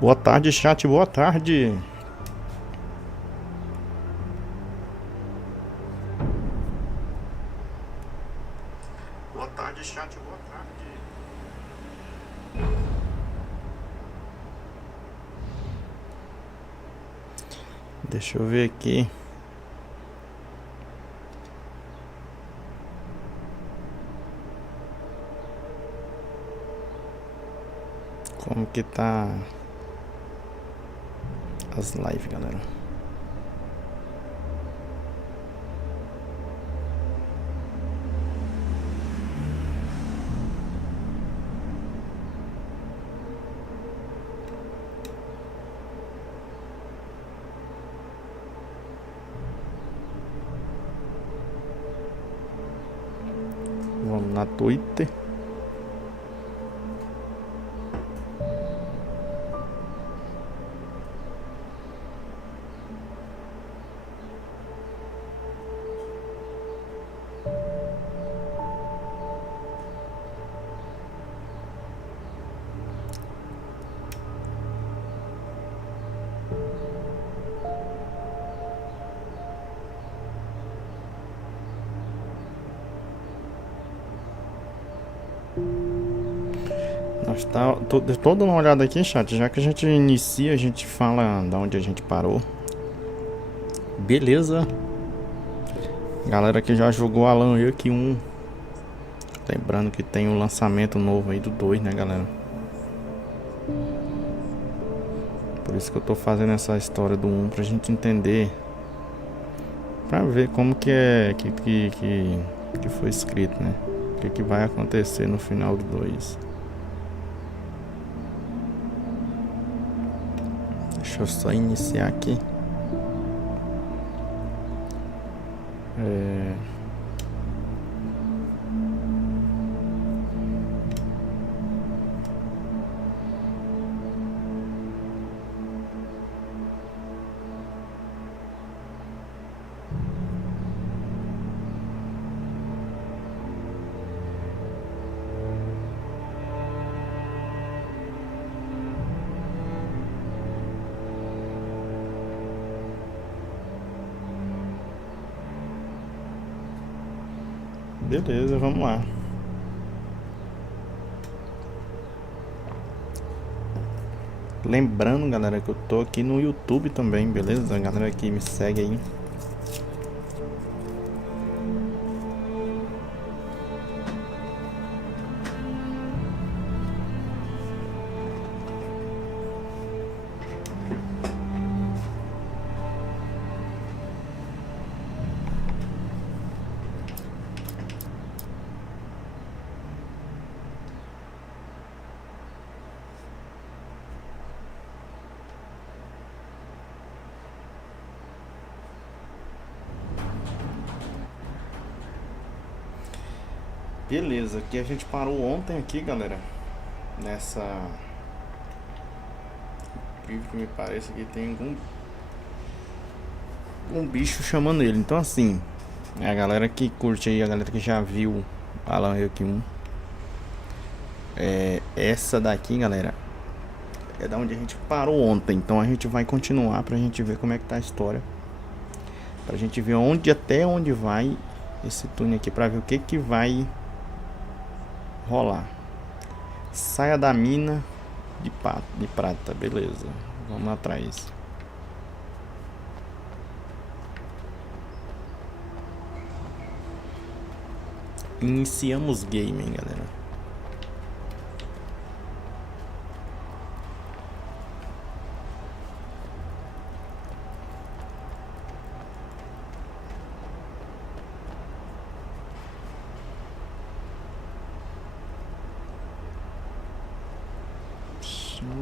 Boa tarde, chat, boa tarde. Boa tarde, chat, boa tarde. Deixa eu ver aqui. Como que tá as lives, galera? Vamos na Twitter. Tô dando uma olhada aqui, chat. Já que a gente inicia, a gente fala da onde a gente parou. Beleza. Galera que já jogou Alan Wake 1. Lembrando que tem um lançamento novo aí do 2, né, galera? Por isso que eu tô fazendo essa história do 1 pra gente entender. Pra ver como que é que foi escrito, né? O que vai acontecer no final do 2. Deixa eu só iniciar aqui. Beleza, vamos lá. Lembrando, galera, que eu tô aqui no YouTube também, beleza? A galera que me segue aí. Beleza, aqui a gente parou ontem aqui, galera. Nessa... incrível que me pareça que tem um bicho chamando ele. Então assim, a galera que curte aí, a galera que já viu Alan Wake 1, essa daqui, galera, é da onde a gente parou ontem. Então a gente vai continuar pra gente ver como é que tá a história, pra gente ver até onde vai esse túnel aqui, pra ver o que vai rolar. Saia da mina de prata, beleza. Vamos atrás. Iniciamos gaming, galera.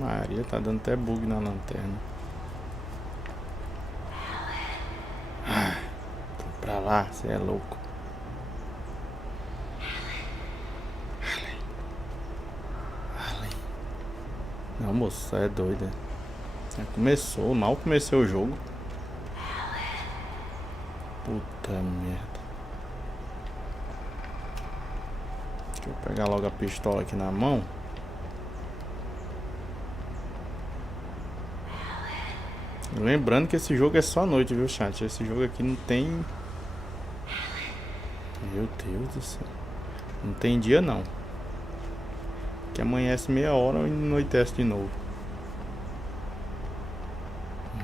Maria, tá dando até bug na lanterna. Tô pra lá, você é louco. Não, moço, é doida. Começou, mal comecei o jogo. Puta merda. Deixa eu pegar logo a pistola aqui na mão. Lembrando que esse jogo é só à noite, viu, chat? Esse jogo aqui não tem... Meu Deus do céu. Não tem dia, não. Que amanhece meia hora e anoitece de novo.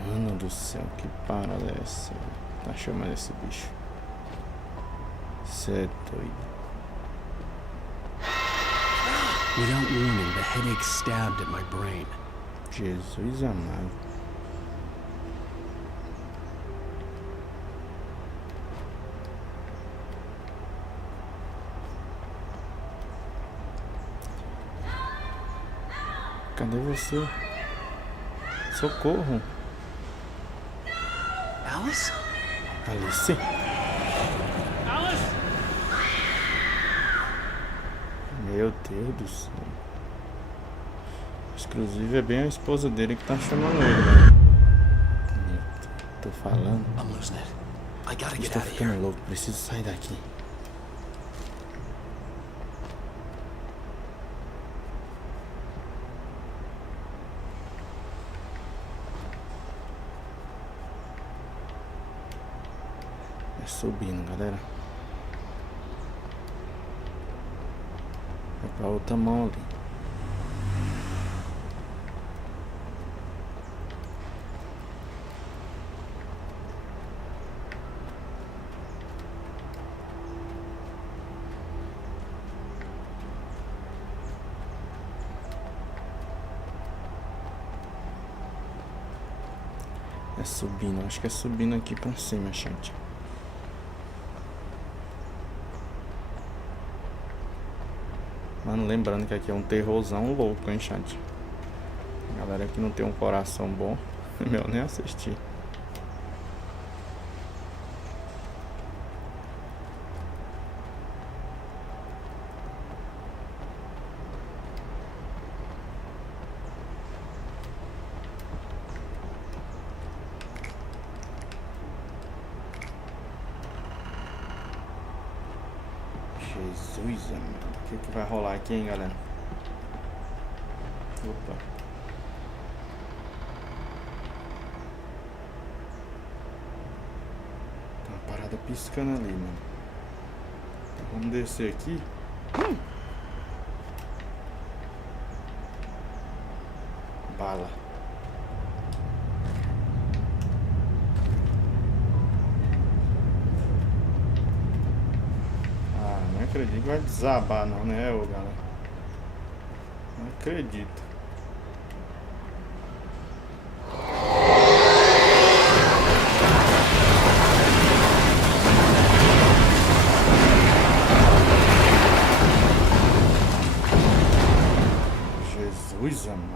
Mano do céu, que parada é essa? Tá chamando esse bicho. Cê é doido. Without warning, the headache stabbed at my brain. Jesus amado. Cadê você? Socorro. Alice? Alice? Alice? Meu Deus do céu. Inclusive é bem a esposa dele que tá chamando ele, velho. Meu Deus, tô falando. I'm losing it. I gotta get Estou out of here. ficando louco, preciso sair daqui. É subindo, galera. É pra outra mão ali. É subindo, acho que é subindo aqui pra cima, chat. Mano, lembrando que aqui é um terrorzão louco, hein, chat. A galera que não tem um coração bom, é melhor nem assistir. Jesus, amado. O que vai rolar aqui, hein, galera? Opa. Tem uma parada piscando ali, mano. Então, vamos descer aqui. Bala. Não acredito que vai desabar não, né, ô galera? Não acredito. Jesus amado.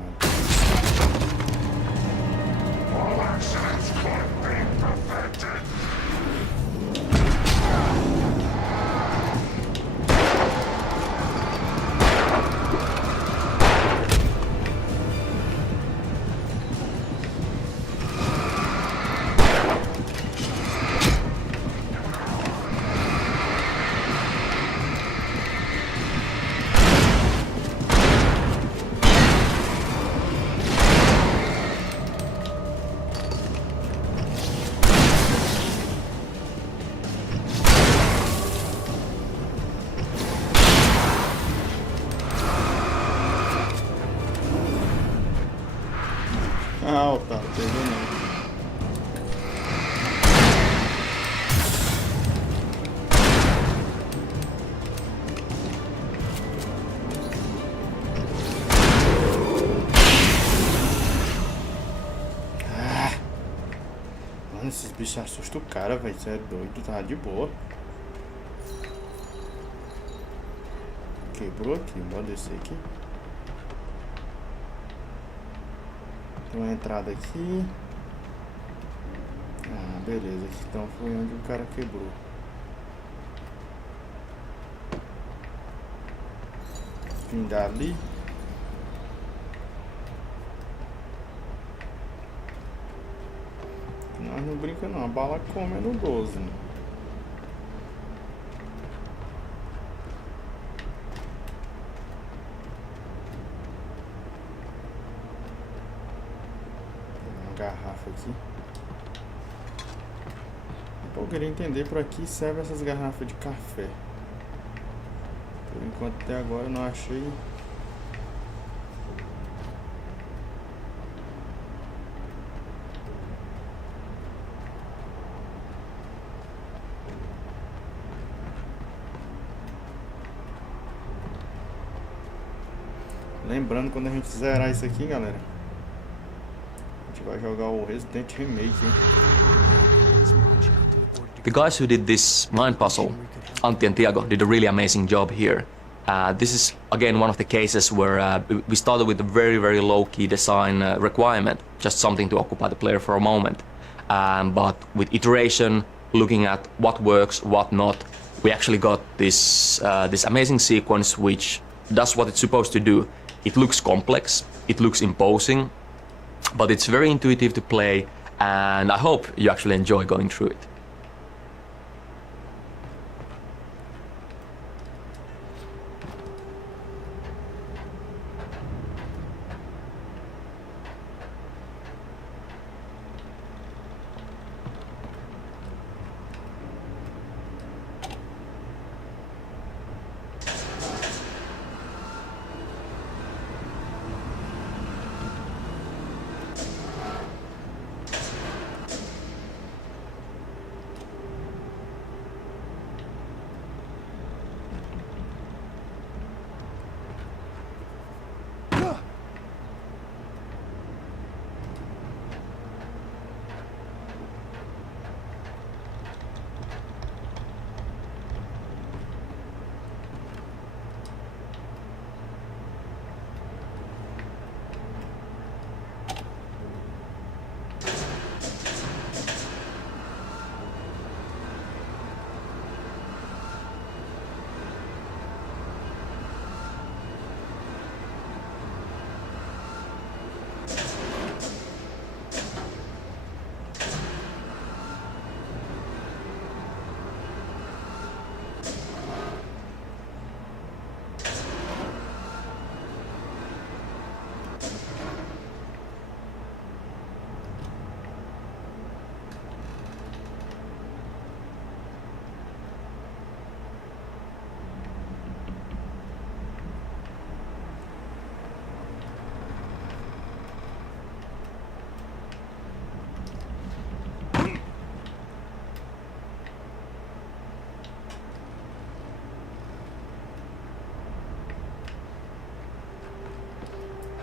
Ah, tá, pegou não. Mano, esses bichos assustam o cara, velho. Você é doido, tá de boa. Quebrou aqui, bora descer aqui. Tem uma entrada aqui. Ah, beleza. Aqui então foi onde o cara quebrou. Vim dali. Nós não brinca não. A bala come é no 12. Né? garrafa aqui. Eu queria entender para que servem essas garrafas de café. Por enquanto até agora eu não achei. Lembrando, quando a gente zerar isso aqui, galera, a gente vai jogar o Resident Remake, hein? The guys who did this mind puzzle, Antti and Tiago, did a really amazing job here. This is again one of the cases where we started with a very, very low-key design requirement, just something to occupy the player for a moment. But with iteration, looking at what works, what not, we actually got this amazing sequence which does what it's supposed to do. It looks complex, it looks imposing, but it's very intuitive to play, and I hope you actually enjoy going through it.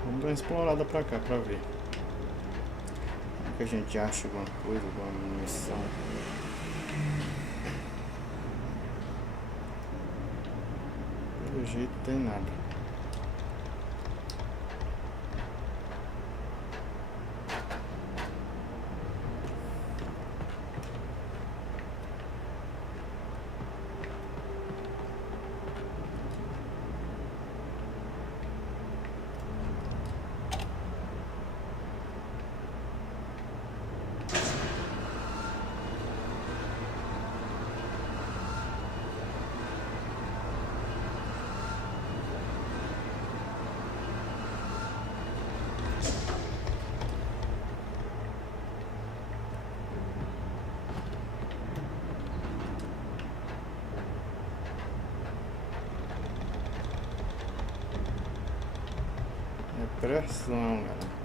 Vamos dar uma explorada pra cá pra ver. Será que a gente acha alguma coisa, alguma munição? Pelo jeito tem nada. Pressão, galera.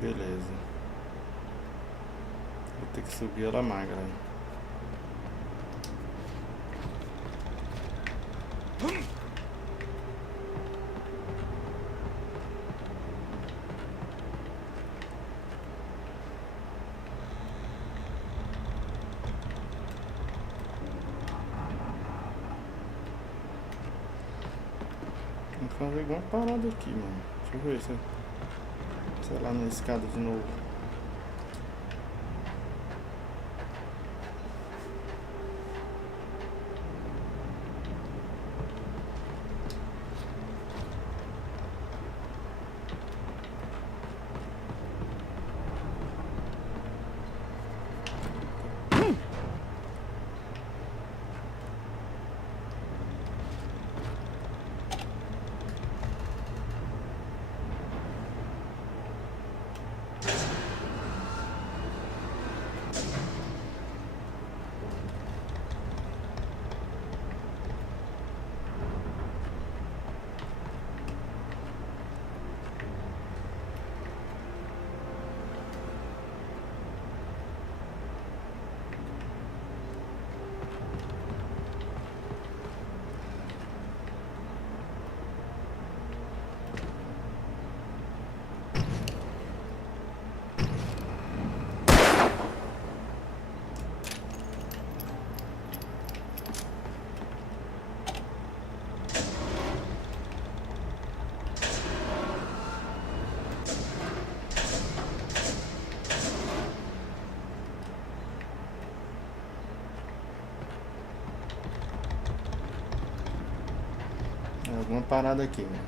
Beleza. Vou ter que subir ela magra, né? fazer igual uma parada aqui, mano. Deixa eu ver se sei lá na escada de novo. Alguma parada aqui, né?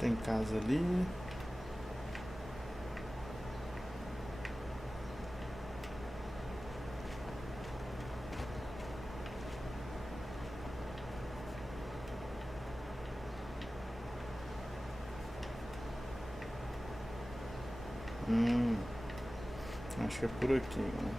Tem casa ali. Acho que é por aqui, né?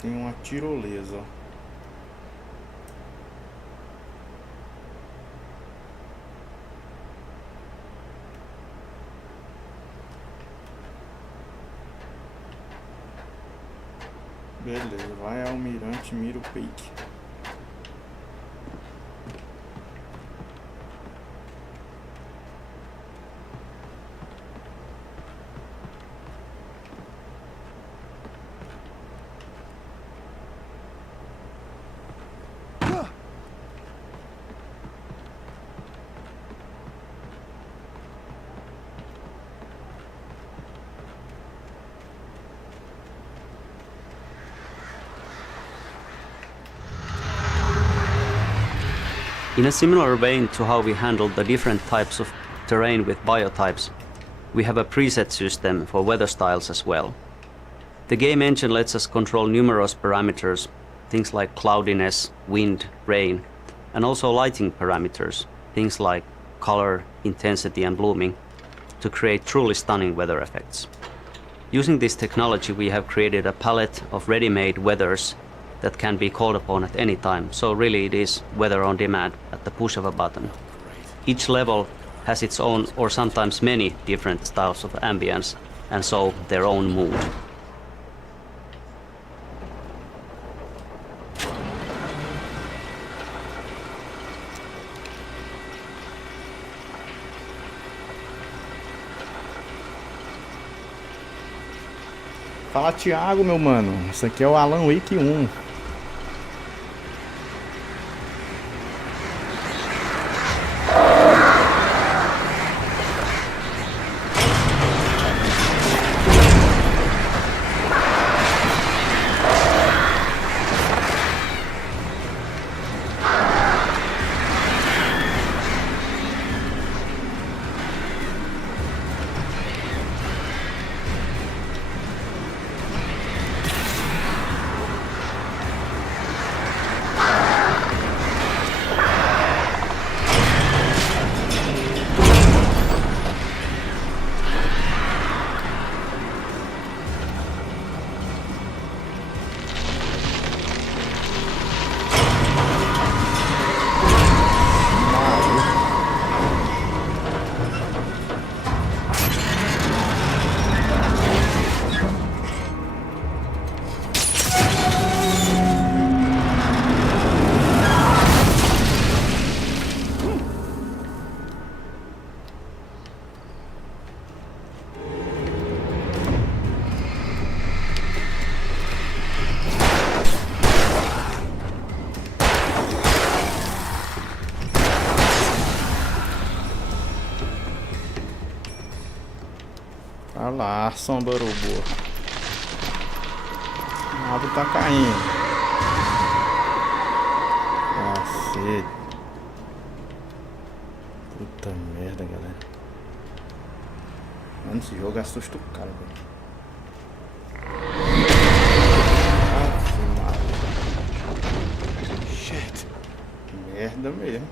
Tem uma tirolesa, ó. Beleza, vai almirante, mira o peito. In a similar vein to how we handled the different types of terrain with biotypes, we have a preset system for weather styles as well. The game engine lets us control numerous parameters, things like cloudiness, wind, rain, and also lighting parameters, things like color, intensity, and blooming, to create truly stunning weather effects. Using this technology, we have created a palette of ready-made weathers that can be called upon at any time, so really it is weather on demand at the push of a button. Each level has its own, or sometimes many, different styles of ambience, and so their own mood. Fala, Thiago, meu mano. Isso aqui é o Alan Wake 1. Olha lá, Sombra robô. A árvore tá caindo. Cacete. Puta merda, galera. Mano, esse jogo assusta o cara, velho. Shit. Merda mesmo.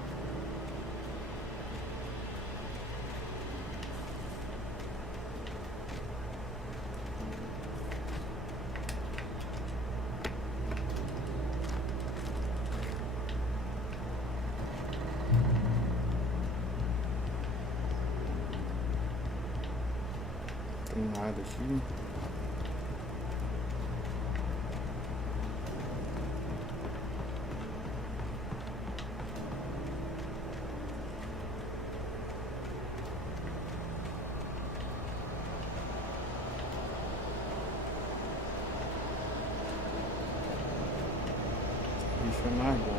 Tem nada aqui. Isso é mais bom.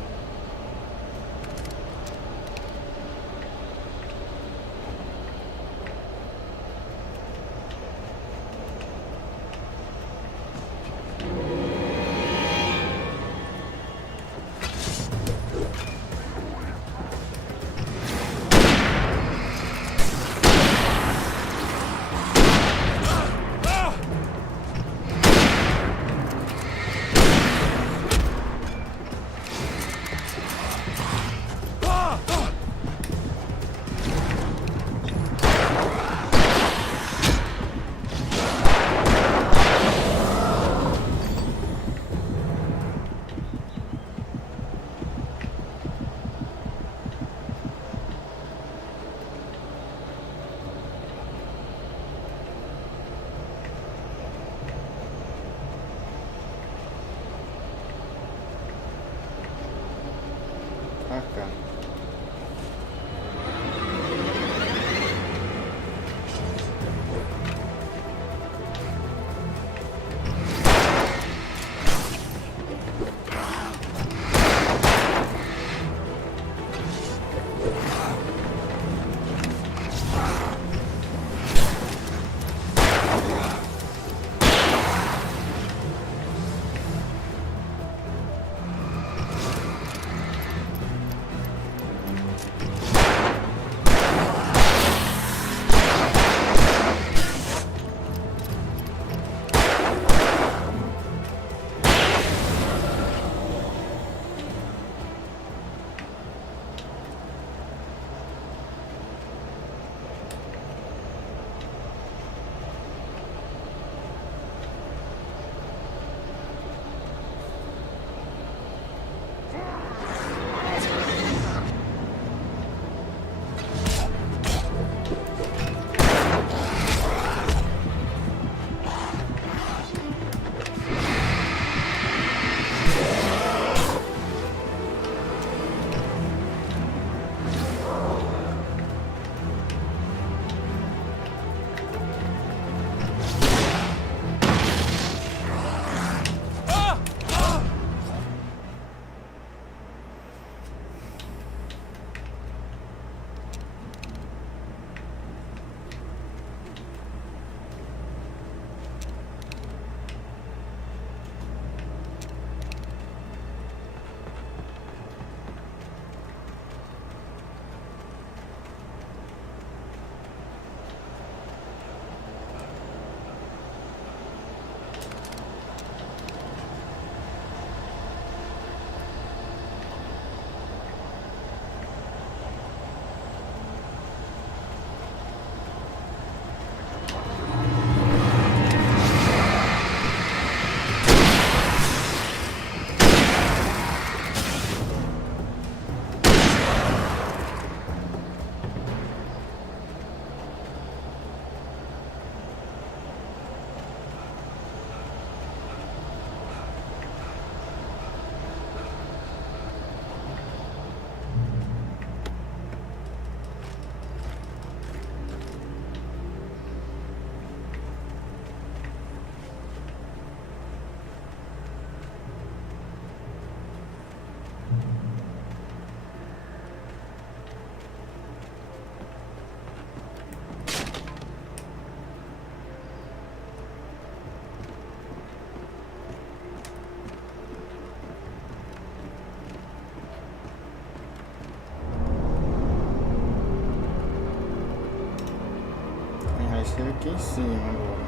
ser aqui em cima agora.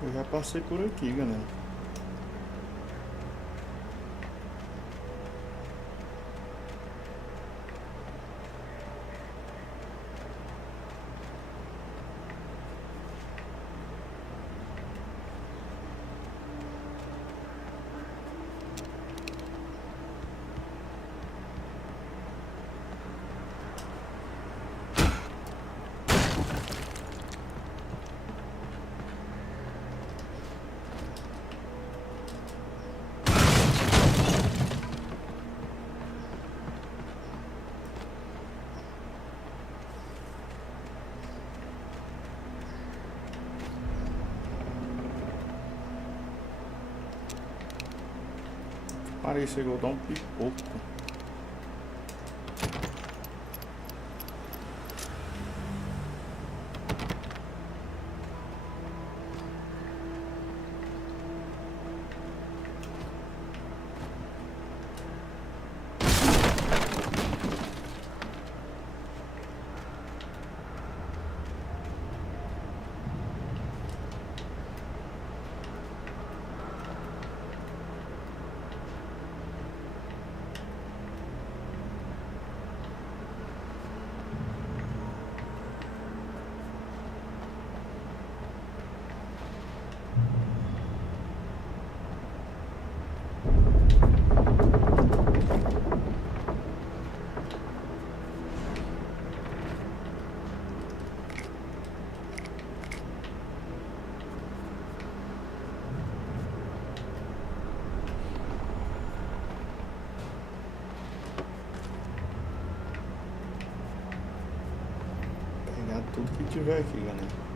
Eu já passei por aqui, galera. Parei, chegou a dar um pipoco. Tudo que tiver aqui, galera.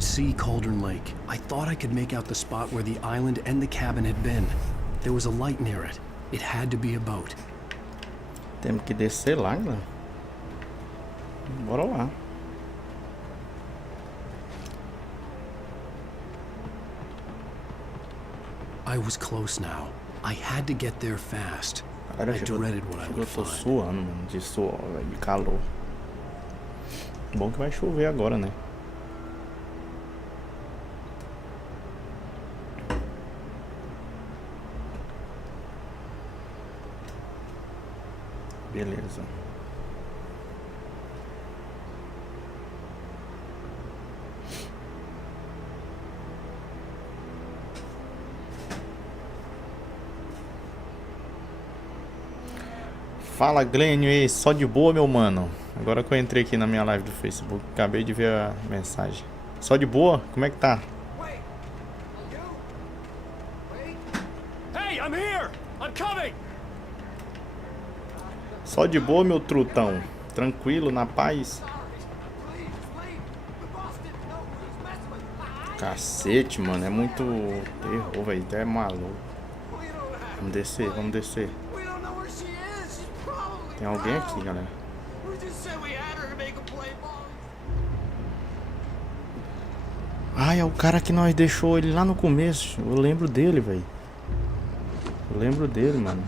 could see Cauldron Lake. I thought I could make out the spot where the island and the cabin had been. There was a light near it. It had to be a boat. Temos que descer lá, galera. Bora lá. I was close now. I had to get there fast. Galera, I dreaded what I eu would tô find. suando, mano, de suor, velho, de calor. Bom que vai chover agora, né? Beleza. Fala, Glênio, aí, só de boa, meu mano. Agora que eu entrei aqui na minha live do Facebook, acabei de ver a mensagem. Só de boa? Como é que tá? Hey, I'm here! I'm coming! Só de boa, meu trutão. Tranquilo, na paz. Cacete, mano, é muito terror, velho. Até é maluco. Vamos descer, vamos descer. Tem alguém aqui, galera. Ai, é o cara que nós deixou ele lá no começo. Eu lembro dele, velho. Eu lembro dele, mano.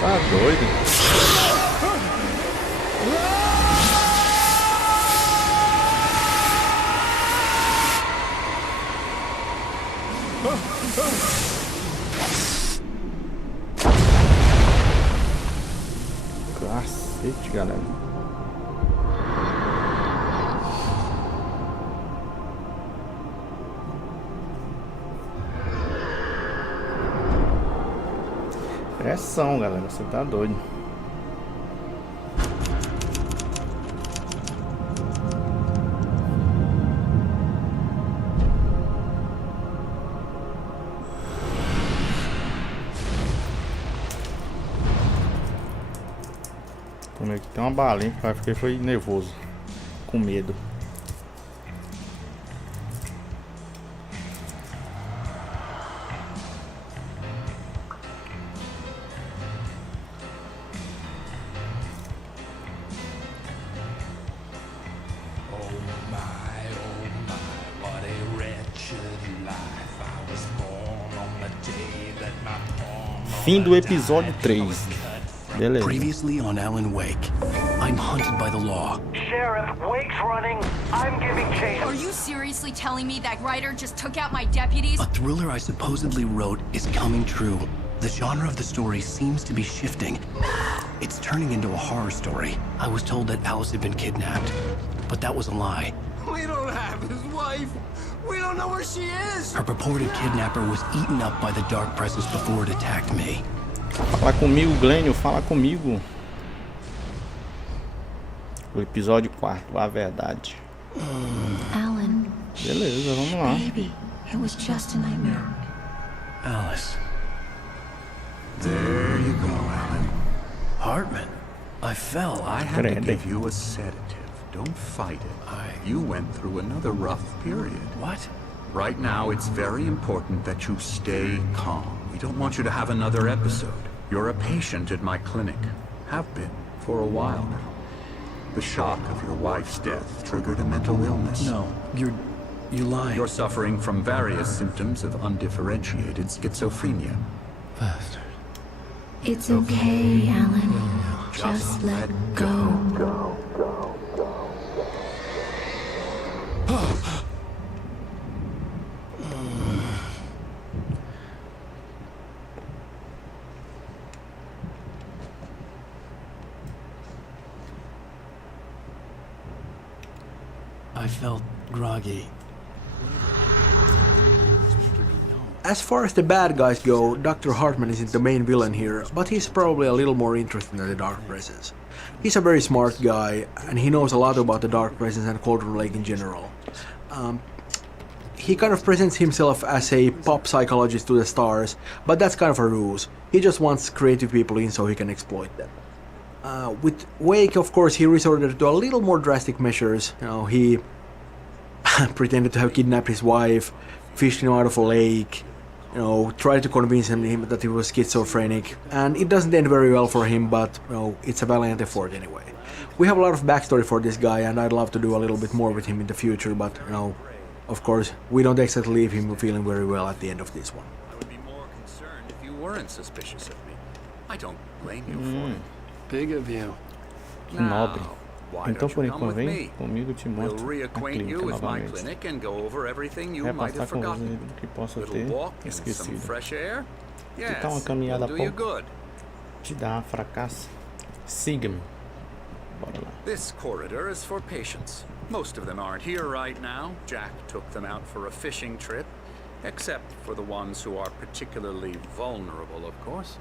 Tá doido? Cacete, galera. Pressão, galera. Você tá doido. Tomei aqui, tem uma bala, hein? Fiquei foi nervoso. Com medo. Fim do episódio 3. Beleza. Previously on Alan Wake, I'm hunted by the law. Sheriff, Wake's running. I'm giving chase. Are you seriously telling me that writer just took out my deputies? A thriller I supposedly wrote is coming true. The genre of the story seems to be shifting. It's turning into a horror story. I was told that Alice had been kidnapped, but that was a lie. We don't have his wife. We don't know where she is. Her purported kidnapper was eaten up by the dark presence before it attacked me. Fala comigo, Glênio, fala comigo. O episódio 4, a verdade. Alan. Beleza, vamos lá. Baby, it was just a nightmare. Alice. There you go, Alan. Hartman. I fell. I had to Credo. give you a sedative. Don't fight it. You went through another rough period. What? Right now, it's very important that you stay calm. We don't want you to have another episode. You're a patient at my clinic. Have been for a while now. The shock of your wife's death triggered a mental illness. No, you're lying. You're suffering from various symptoms of undifferentiated schizophrenia. Bastard. It's okay, Alan. Just let go. I felt groggy. As far as the bad guys go, Dr. Hartman isn't the main villain here, but he's probably a little more interesting than the Dark Presence. He's a very smart guy, and he knows a lot about the Dark Presence and Cauldron Lake in general. he kind of presents himself as a pop psychologist to the stars, but that's kind of a ruse. He just wants creative people in so he can exploit them. With Wake, of course, he resorted to a little more drastic measures. He pretended to have kidnapped his wife, fished him out of a lake, tried to convince him that he was schizophrenic, and it doesn't end very well for him, but it's a valiant effort anyway. We have a lot of backstory for this guy, and I'd love to do a little bit more with him in the future, but of course, we don't exactly leave him feeling very well at the end of this one. I would be more concerned if you weren't suspicious of me. I don't blame you for it. Big of you. Que nobre. Why Então, don't por you come enquanto, with vem me? comigo, te We'll mostro a reacquaint you clínica with my novamente. clinic and go over everything you might have Repassar com forgotten. você que possa Little ter walk and some esquecido. fresh air. Ficar uma Yes, caminhada will do you pouco good. te dá fracasso. Siga-me. Bora lá. This corridor is for patients. Most of them aren't here right now. Jack took them out for a fishing trip, except for the ones who are particularly vulnerable, of course.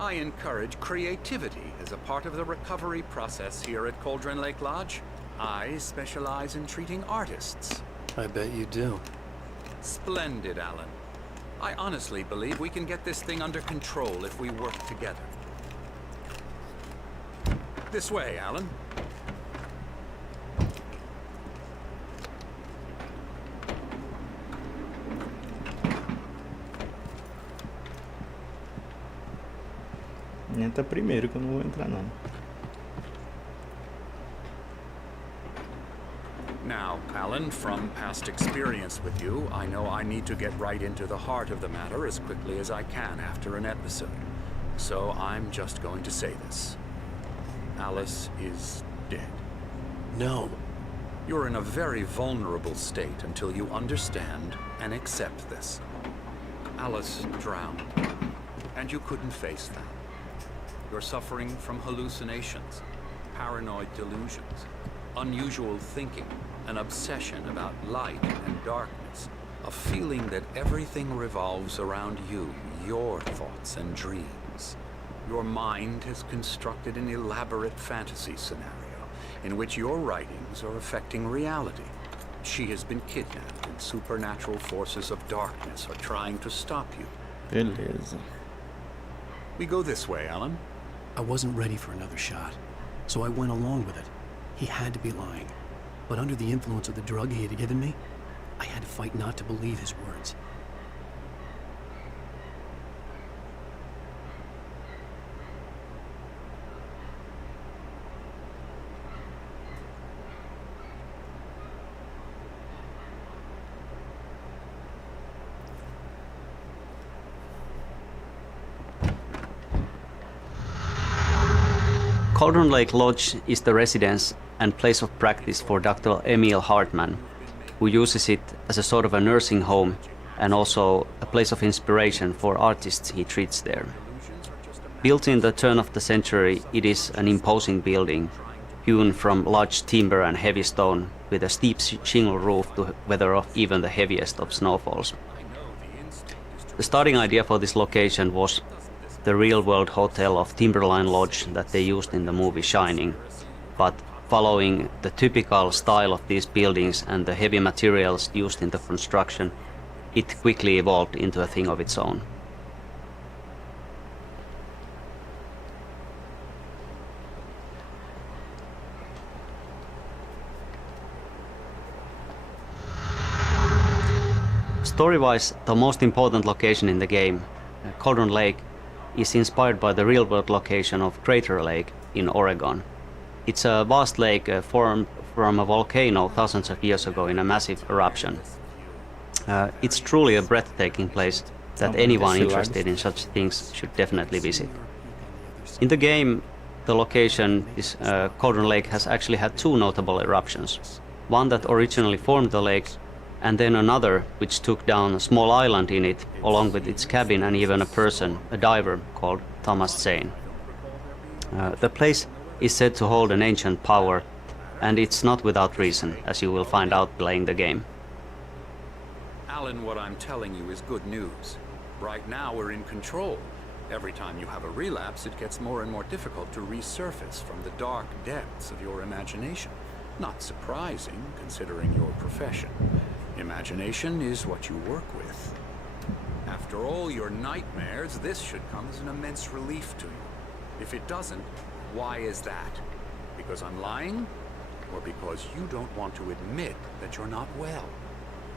I encourage creativity as a part of the recovery process here at Cauldron Lake Lodge. I specialize in treating artists. I bet you do. Splendid, Alan. I honestly believe we can get this thing under control if we work together. This way, Alan. Entra primeiro que eu não vou entrar não. Now, Alan, from past experience with you, I know I need to get right into the heart of the matter as quickly as I can after an episode. So I'm just going to say this. Alice is dead. No. You're in a very vulnerable state until you understand and accept this. Alice drowned, and you couldn't face that. You're suffering from hallucinations, paranoid delusions, unusual thinking, an obsession about light and darkness, a feeling that everything revolves around you, your thoughts and dreams. Your mind has constructed an elaborate fantasy scenario in which your writings are affecting reality. She has been kidnapped and supernatural forces of darkness are trying to stop you. Beleza. We go this way, Alan. I wasn't ready for another shot, so I went along with it. He had to be lying. But under the influence of the drug he had given me, I had to fight not to believe his words. Cauldron Lake Lodge is the residence and place of practice for Dr. Emil Hartman, who uses it as a sort of a nursing home and also a place of inspiration for artists he treats there. Built in the turn of the century, it is an imposing building, hewn from large timber and heavy stone, with a steep shingle roof to weather off even the heaviest of snowfalls. The starting idea for this location was the real-world hotel of Timberline Lodge that they used in the movie Shining, but following the typical style of these buildings and the heavy materials used in the construction, it quickly evolved into a thing of its own. Story-wise, the most important location in the game, Cauldron Lake, is inspired by the real-world location of Crater Lake in Oregon. It's a vast lake formed from a volcano thousands of years ago in a massive eruption. It's truly a breathtaking place that anyone interested in such things should definitely visit. In the game, the location, Cauldron Lake, has actually had two notable eruptions. One that originally formed the lake, and then another which took down a small island in it, along with its cabin and even a person, a diver called Thomas Zane. The place is said to hold an ancient power, and it's not without reason, as you will find out playing the game. Alan, what I'm telling you is good news. Right now we're in control. Every time you have a relapse, it gets more and more difficult to resurface from the dark depths of your imagination. Not surprising, considering your profession. Imagination is what you work with. After all your nightmares, this should come as an immense relief to you. If it doesn't, why is that? Because I'm lying? Or because you don't want to admit that you're not well?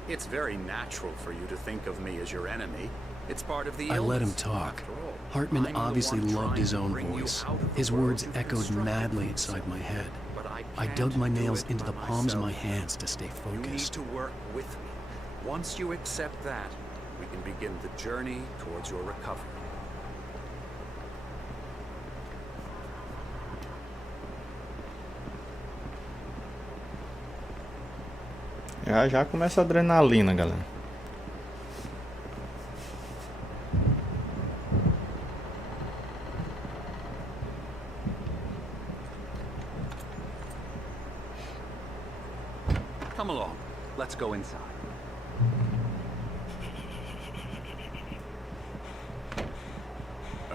It's very natural for you to think of me as your enemy. It's part of the illness. I let him talk. Hartman obviously loved his own voice. His words echoed madly inside my head. I dug my nails into the palms of my hands to stay You need focused. to work with me. Once you accept that, we can begin the journey towards your recovery. Já começa a adrenalina, galera. Come along. Let's go inside.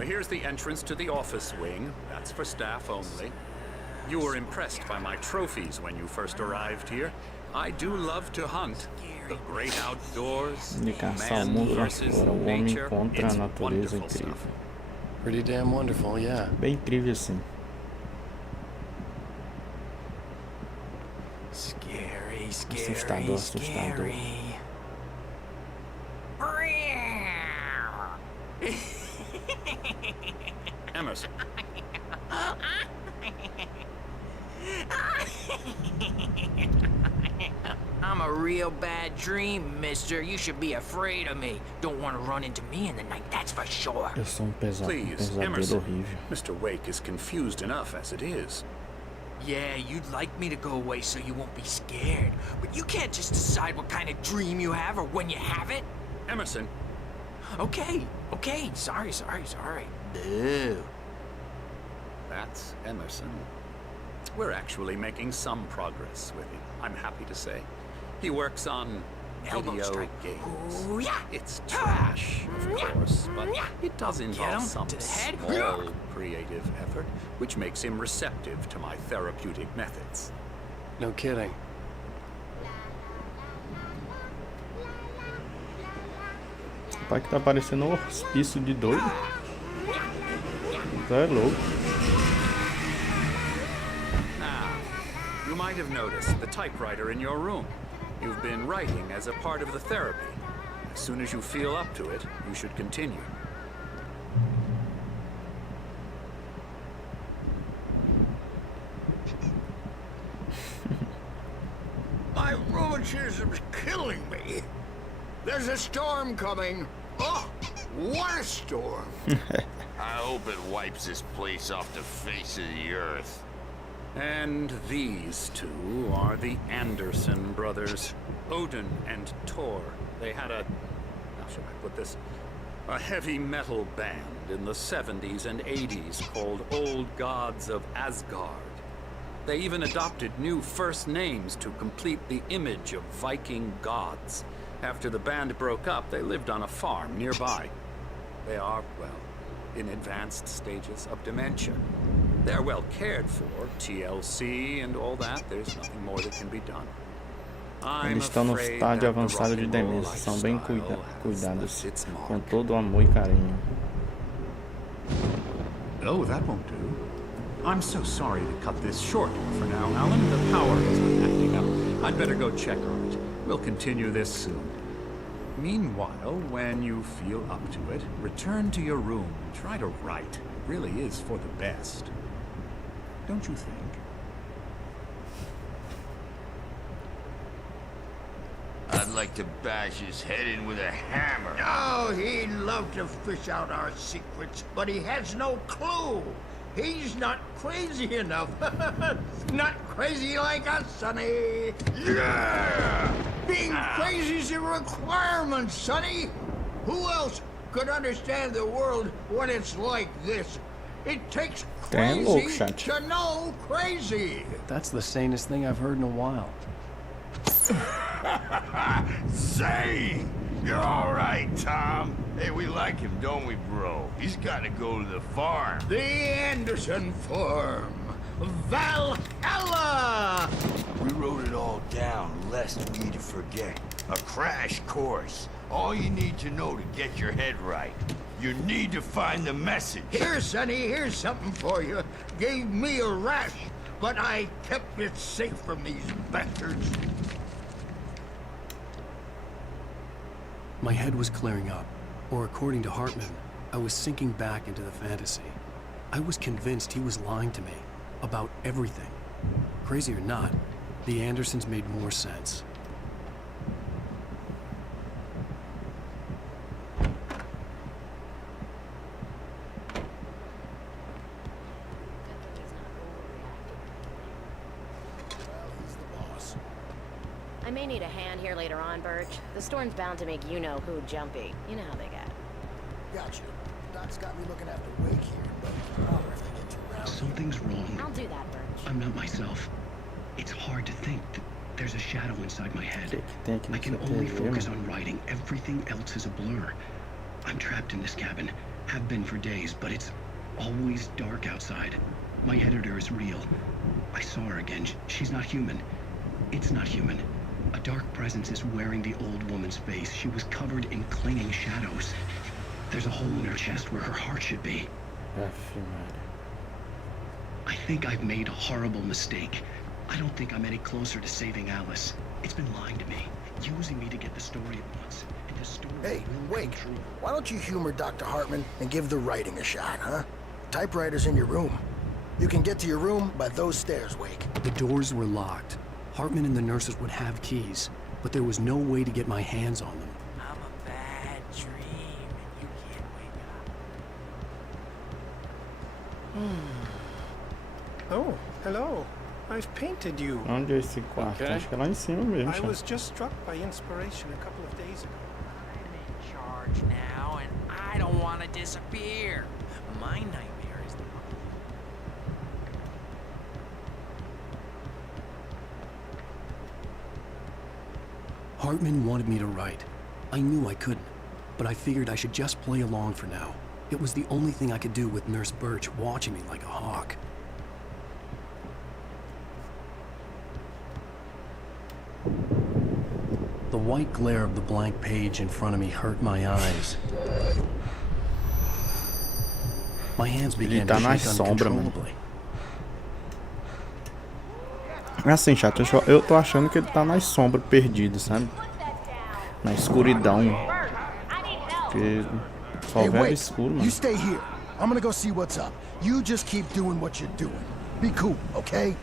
Here's the entrance to the office wing. That's for staff only. You were impressed by my trophies when you first arrived here. I do love to hunt. The great outdoors, De caçar o man mundo lá versus fora, o homem nature. contra a It's natureza wonderful incrível. stuff. Pretty damn wonderful, yeah. Bem incrível assim. Scary, Assustador, assustador. Emerson, I'm a real bad dream, mister. You should be afraid of me. Don't want to run into me in the night, that's for sure. Eu sou please, pesadelo Emerson. horrível. Mr. Wake is confused enough as it is. Yeah, you'd like me to go away so you won't be scared. But you can't just decide what kind of dream you have or when you have it. Emerson, Okay. Sorry. Boo. that's Emerson. We're actually making some progress with him, I'm happy to say. He works on Elbow video strike. games. Ooh, yeah. It's trash, of course, but it does Get involve him some to the head. small creative effort, which makes him receptive to my therapeutic methods. No kidding. O pai que tá parecendo um hospício de doido. Tá louco. Now, you might have noticed the typewriter in your room. You've been writing as a part of the therapy. As soon as you feel up to it, you should continue. My rheumatism's killing me. There's a storm coming. Oh, what a storm. I hope it wipes this place off the face of the earth. And these two are the Anderson brothers, Odin and Tor. They had how should I put this? A heavy metal band in the 70s and 80s called Old Gods of Asgard. They even adopted new first names to complete the image of Viking gods. After the band broke up, they lived on a farm nearby. They are, well, in advanced stages of dementia. They're well cared for, TLC and all that. There's nothing more that can be done. Eles estão no estágio avançado de demência, são bem cuidados, com todo o amor e carinho. Oh, that won't do. I'm so sorry to cut this short for now, Alan. The power has been acting up. I'd better go check on it. We'll continue this soon. Meanwhile, when you feel up to it, return to your room and try to write. It really is for the best. Don't you think? I'd like to bash his head in with a hammer. Oh, he'd love to fish out our secrets, but he has no clue. He's not crazy enough. Not crazy like us, Sonny. Yeah! Being crazy's a requirement, Sonny. Who else could understand the world when it's like this? It takes Damn, look, crazy shut. to know crazy. That's the sanest thing I've heard in a while. Say! You're all right, Tom. Hey, we like him, don't we, bro? He's got to go to the farm. The Anderson Farm. Valhalla! We wrote it all down, lest we forget. A crash course. All you need to know to get your head right. You need to find the message. Here, Sonny, here's something for you. Gave me a rash, but I kept it safe from these bastards. My head was clearing up, or according to Hartman, I was sinking back into the fantasy. I was convinced he was lying to me about everything. Crazy or not, the Andersons made more sense. I may need a hand here later on, Birch. The storm's bound to make you-know-who jumpy. You know how they get. Gotcha. Doc's got me looking after Wake here, but if they get too rowdy. Something's wrong. I'll do that, Birch. I'm not myself. It's hard to think that there's a shadow inside my head. I can only focus on writing. Everything else is a blur. I'm trapped in this cabin. Have been for days, but it's always dark outside. My editor is real. I saw her again. She's not human. It's not human. A dark presence is wearing the old woman's face. She was covered in clinging shadows. There's a hole in her chest where her heart should be. I think I've made a horrible mistake. I don't think I'm any closer to saving Alice. It's been lying to me, using me to get the story at once. And the story Hey, will Wake, come true. why don't you humor Dr. Hartman and give the writing a shot, huh? Typewriter's in your room. You can get to your room by those stairs, Wake. The doors were locked. Hartman and the nurses would have keys, but there was no way to get my hands on them. I'm a bad dream, and you can't wake up. Oh, hello. I've painted you. Onde é esse quarto? Acho que é lá em cima mesmo. I chefe. was just struck by inspiration a couple of days ago. I'm in charge now, and I don't want to disappear. My nightmare is the Hartman wanted me to write. I knew I couldn't, but I figured I should just play along for now. It was the only thing I could do with Nurse Birch watching me like a hawk. The white glare of the blank page in front of me hurt my eyes. My hands began to tá na shake sombra, mano. uncontrollably. Assim, chato, eu tô achando que ele tá nas sombras perdido, sabe? Na escuridão. Porque só Hey, vendo Wake, escuro, you mano. stay here. I'm gonna go see what's up. You just keep doing what you're doing. Be cool, okay?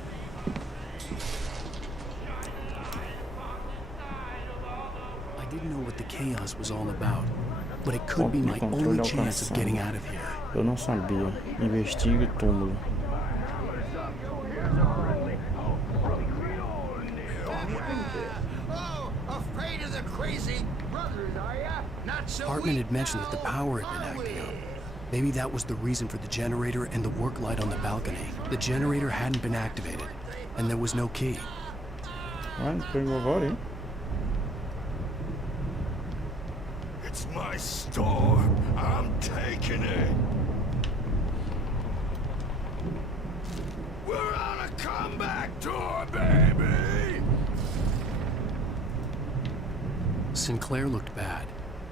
I didn't know what the chaos was all about, but it could be Ponto my de controle only chance of alcançado. getting out of here. Eu não sabia. Investigue túmulo. Oh, afraid of the crazy brothers, are ya? Not so Hartman weak had mentioned that the now, power had been are acting we? up. Maybe that was the reason for the generator and the work light on the balcony. The generator hadn't been activated, and there was no key. Vai, pegou agora, hein? It's my storm. I'm taking it. We're on a comeback tour, baby. Sinclair looked bad.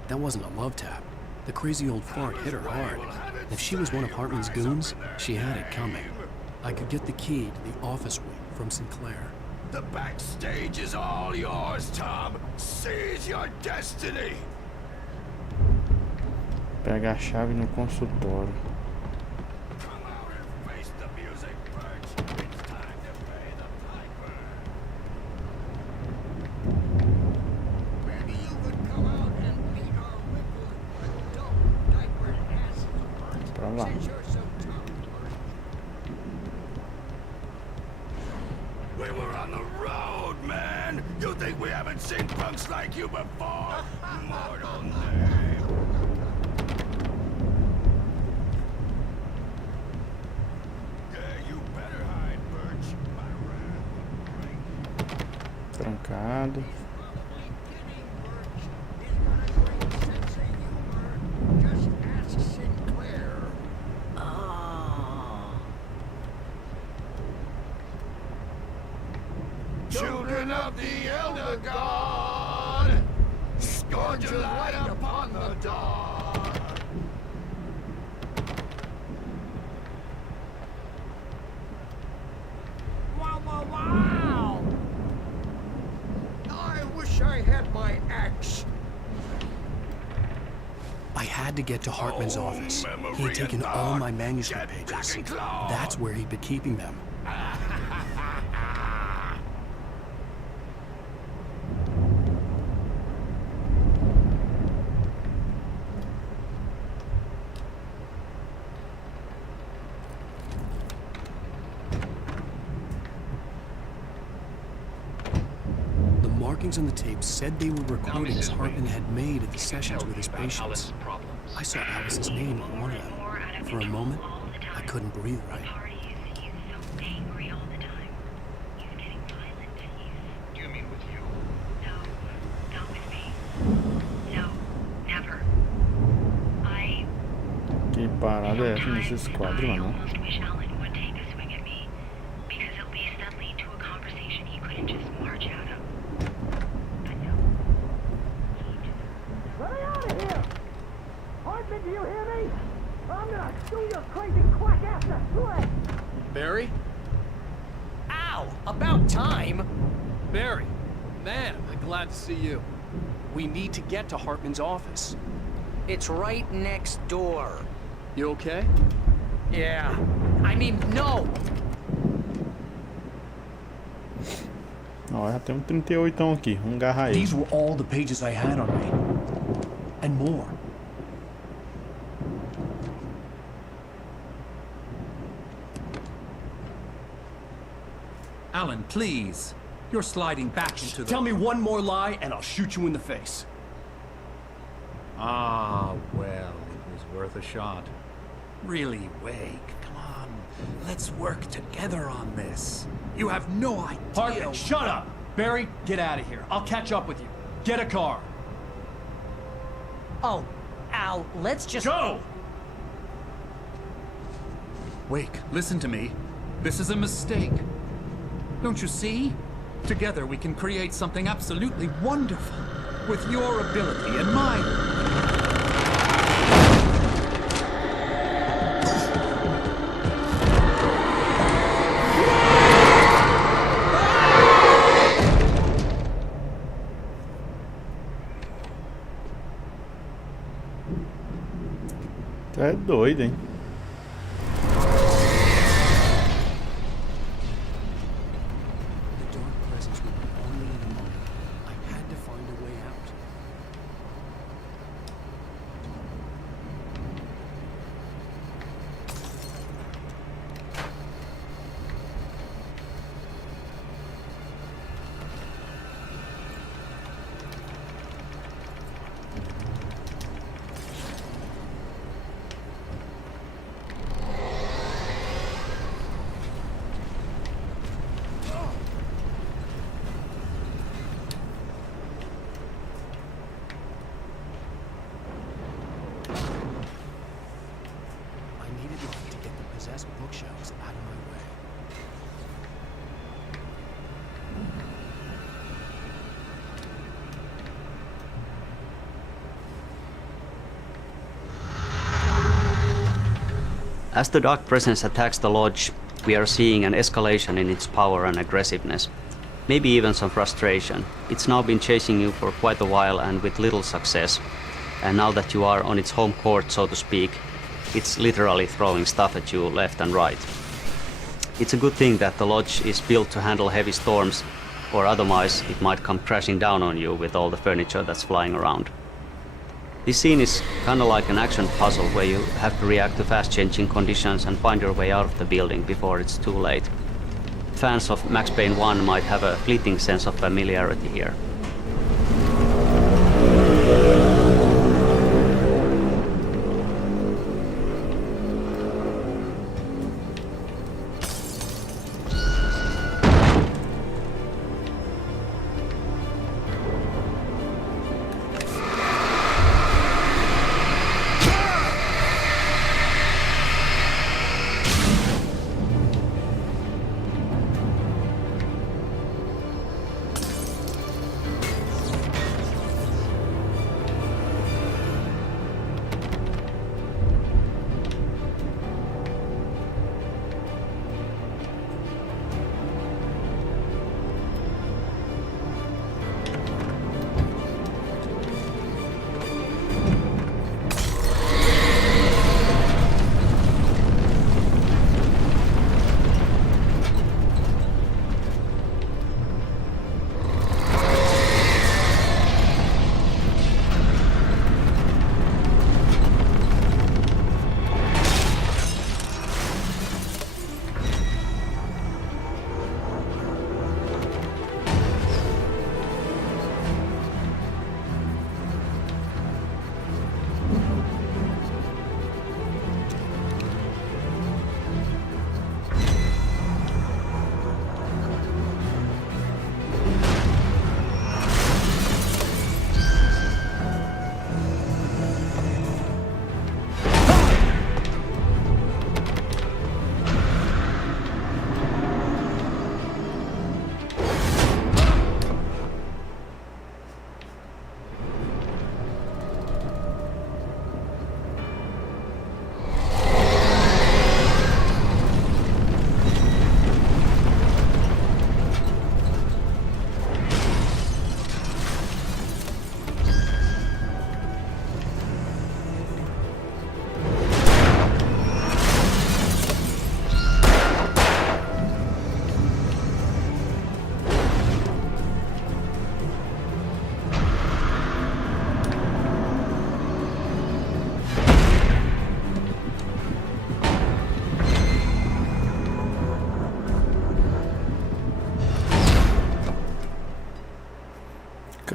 That wasn't a love tap. The crazy old fart hit her hard. If she was one of Hartman's goons, she had it coming. I could get the key to the office wing from Sinclair. The backstage is all yours, Tom. Seize your destiny. Pega a chave no consultório. Come out and face the music, Birch. It's time to pay the piper. Maybe you could come out and beat our whipped adult diapered asses apart. Pra lá. Since you're so tough. We were on the road, man. You think we haven't seen punks like you before? Mortal name. Yeah, you better hide, Birch. My wrath will break. Trancado. Just ask Sinclair. Children of the Elder God. Scourge your light upon the dark. Wow, wow, wow! I wish I had my axe. I had to get to Hartman's office. He had taken all my manuscript pages. That's where he'd been keeping them. The markings on the tape said they were recordings Hartman had made at the sessions with his patients. I saw Alice's name on one of them. For a moment, I couldn't breathe right. Do you mean with you? No, not with me. No, never. Que parada é essa nesses quadros, mano? Almost wish Alan would take a swing at me, because at least that lead to a conversation he couldn't just march out of. But no. Let me out of here! Hartman, do you hear me? I'm gonna sue your crazy quack after sled! Barry? Ow! About time! Barry! Man, am I glad to see you. We need to get to Hartman's office. It's right next door. You okay? Yeah. I mean, no! Ó, já tem um 38 aqui. Vamos agarrar ele. These were all the pages I had on me. And more. Alan, please. You're sliding back into the... Tell me one more lie and I'll shoot you in the face. Ah, well, it was worth a shot. Really, Wake, come on. Let's work together on this. You have no idea... Hartman, shut up! Barry, get out of here. I'll catch up with you. Get a car. Oh, Al, let's just... Go! Wake, listen to me. This is a mistake. Don't you see? Together we can create something absolutely wonderful. With your ability and mine. Tu é doido, hein? The dark presence would be on me in a moment. I had to find a way out. Bookshelves out of my way. As the Dark Presence attacks the Lodge, we are seeing an escalation in its power and aggressiveness. Maybe even some frustration. It's now been chasing you for quite a while and with little success. And now that you are on its home court, so to speak, it's literally throwing stuff at you left and right. It's a good thing that the Lodge is built to handle heavy storms, or otherwise it might come crashing down on you with all the furniture that's flying around. This scene is kinda like an action puzzle where you have to react to fast-changing conditions and find your way out of the building before it's too late. Fans of Max Payne 1 might have a fleeting sense of familiarity here.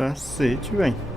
Cacete, velho.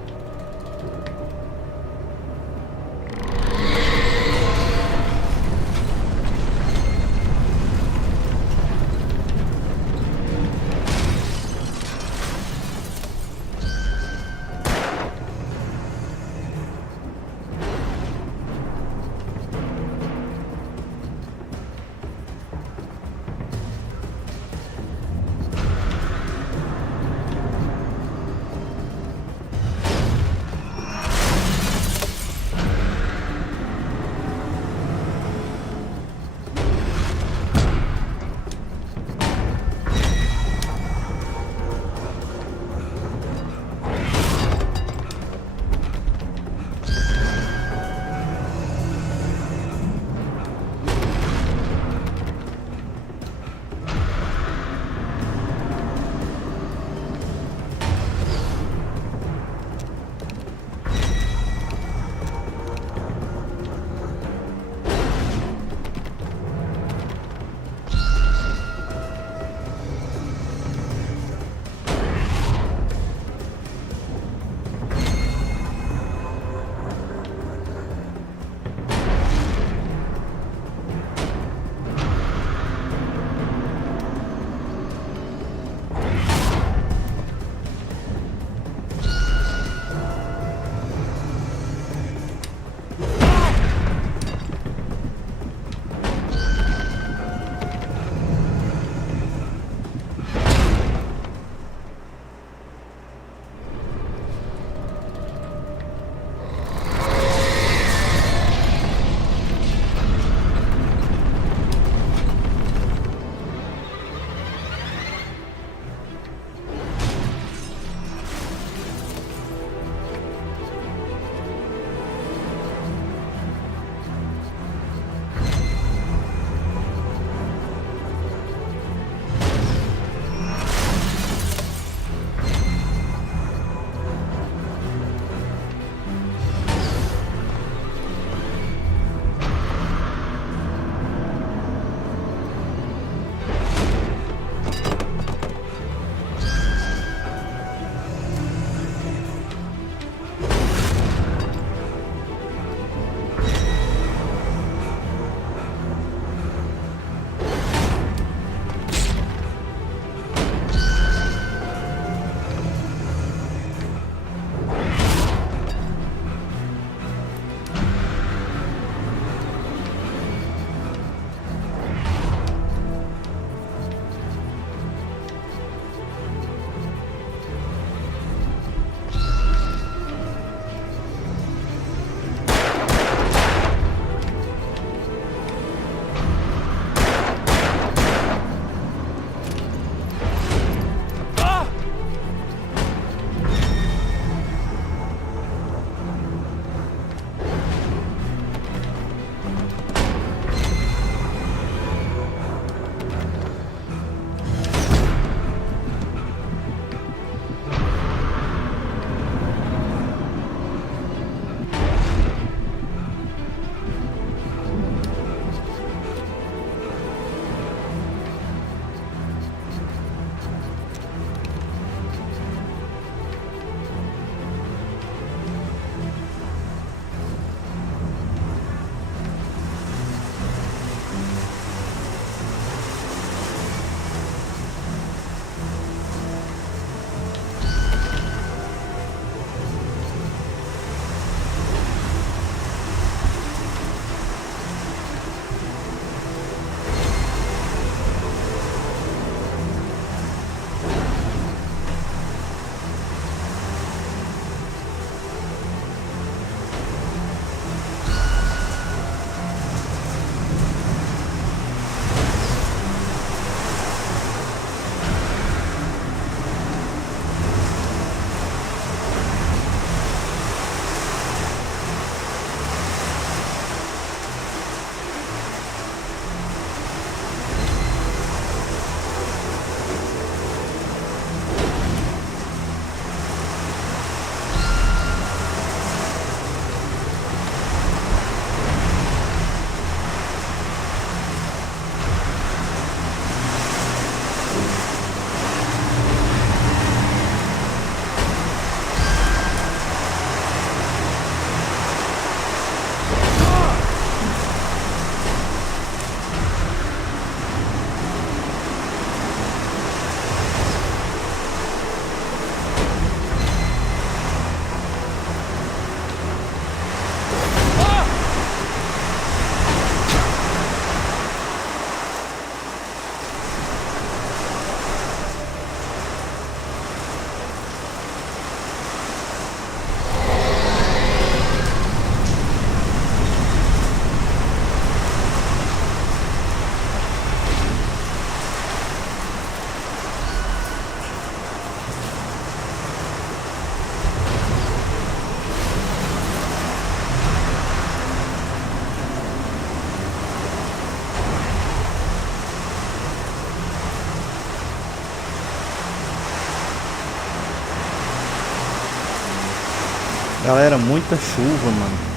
Galera, muita chuva, mano.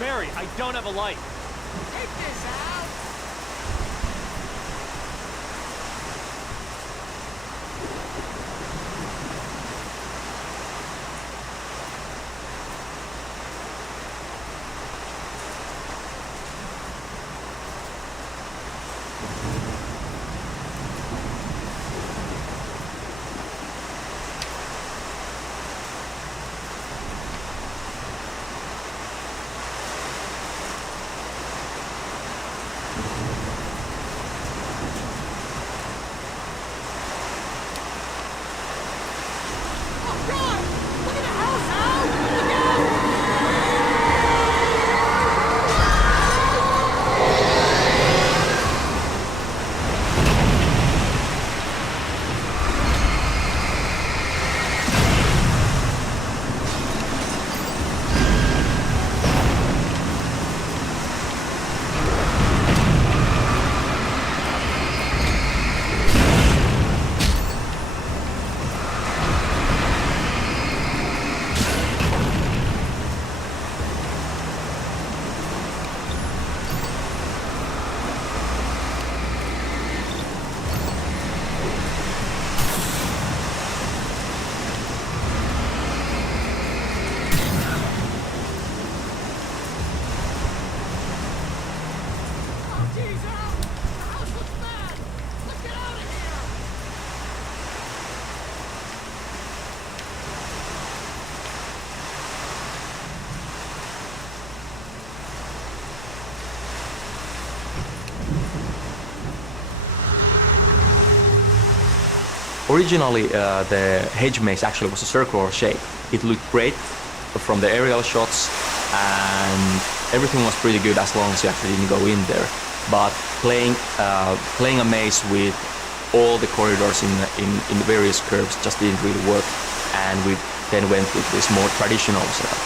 Barry, I don't have a light. Take this out! Originally, the hedge maze actually was a circular shape. It looked great from the aerial shots, and everything was pretty good as long as you actually didn't go in there. But playing a maze with all the corridors in various curves just didn't really work, and we then went with this more traditional setup.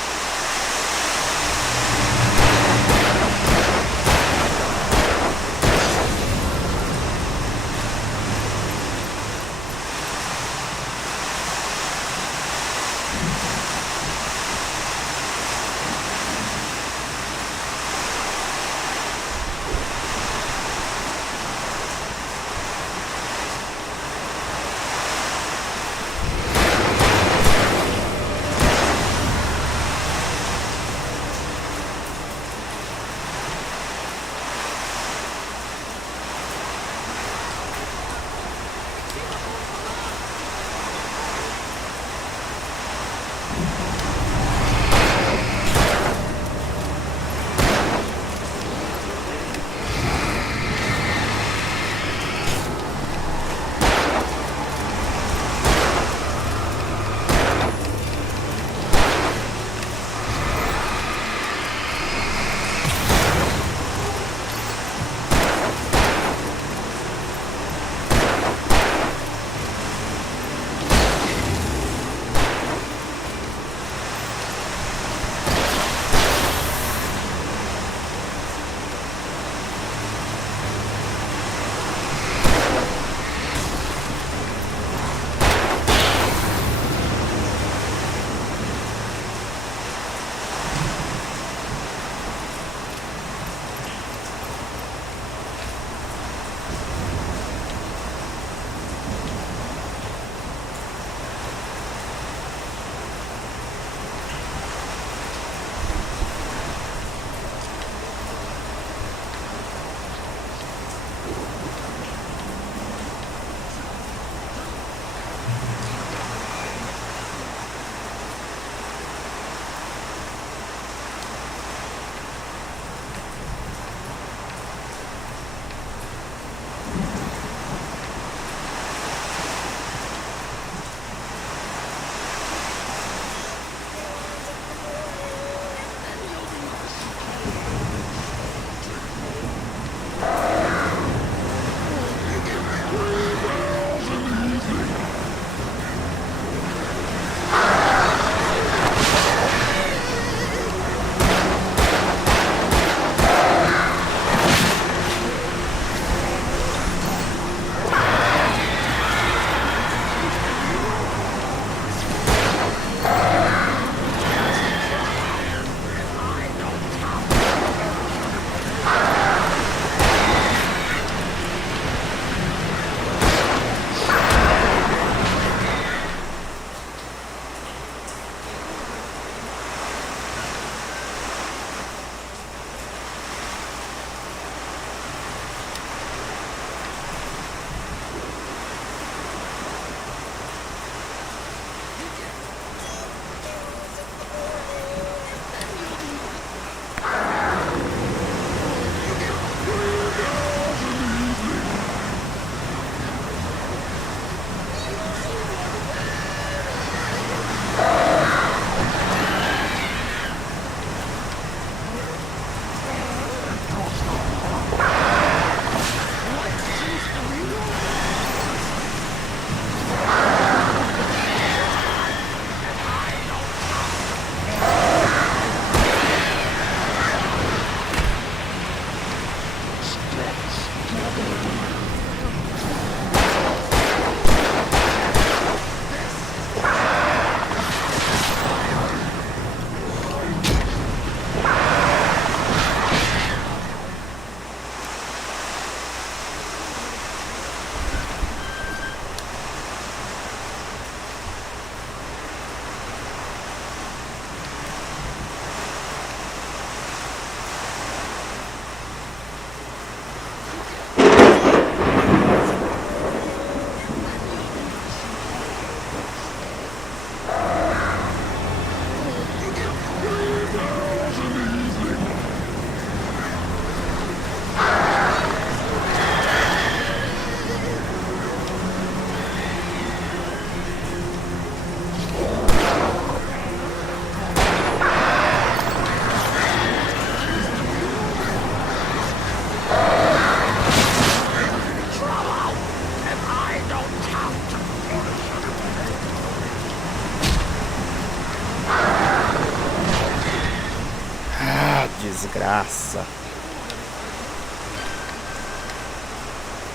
Nossa.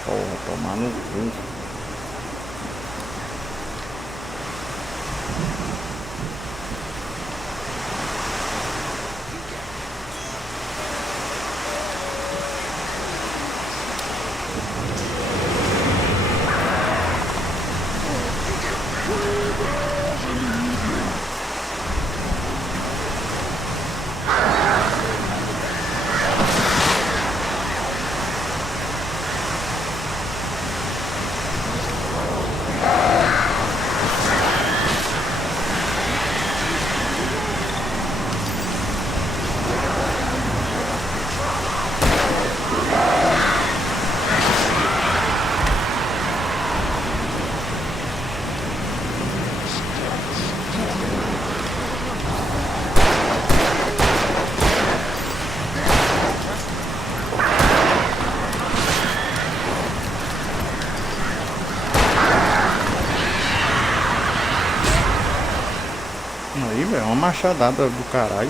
Porra, tomar no cu. Aí, velho, uma machadada do caralho.